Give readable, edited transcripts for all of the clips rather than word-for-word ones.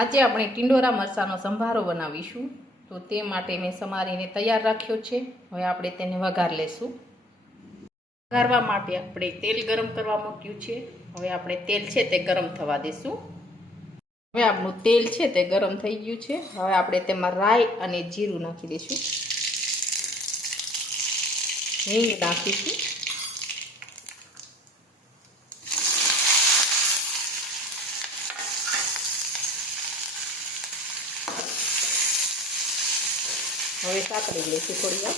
આજે આપણે ટિંડોરા મરચાંનો સંભારો બનાવીશું. તો તે માટે મેં સમારીને તૈયાર રાખ્યો છે. હવે આપણે તેને વઘાર લેશું. વઘારવા માટે આપણે તેલ ગરમ કરવા મૂક્યું છે. હવે આપણે તેલ છે તે ગરમ થવા દઈશું. હવે આપણું તેલ છે તે ગરમ થઈ ગયું છે. હવે આપણે તેમાં રાઈ અને જીરું નાખી દઈશું. હિંગ નાખીશું. હવે સાતળી લઈશું થોડી વાર.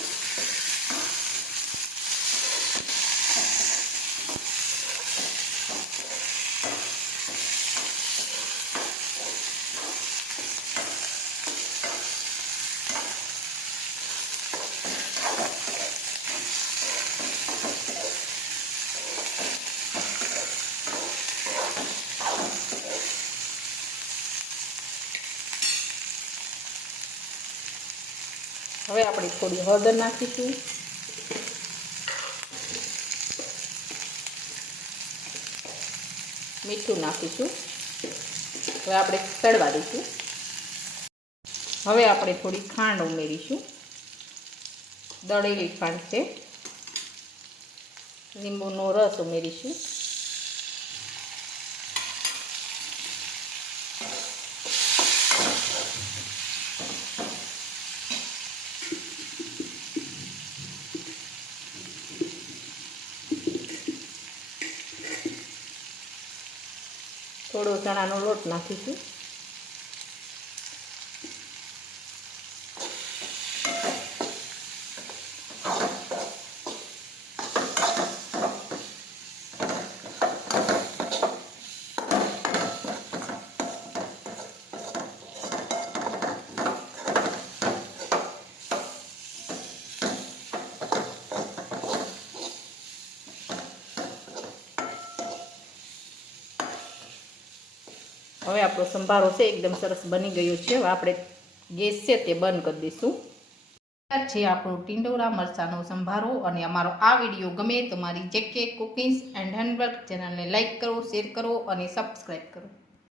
હવે આપણે થોડી હળદર નાખીશું. મીઠું નાખીશું. હવે આપણે તળવા દઈશું. હવે આપણે થોડી ખાંડ ઉમેરીશું. દળેલી ખાંડ છે. લીંબુનો રસ ઉમેરીશું. થોડો ચણાનો લોટ નાખીશું. હવે આપણો સંભારો છે એકદમ સરસ બની ગયો છે. હવે આપણે ગેસ છે તે બંધ કરી દઈશું. આ છે આપણો ટિંડોરા મરચાંનો સંભારો. અને અમારો આ વિડીયો ગમે તો મારી જેકે કુકિંગ્સ એન્ડ હેન્ડવર્ક ચેનલને લાઈક કરો, શેર કરો અને સબસ્ક્રાઈબ કરો.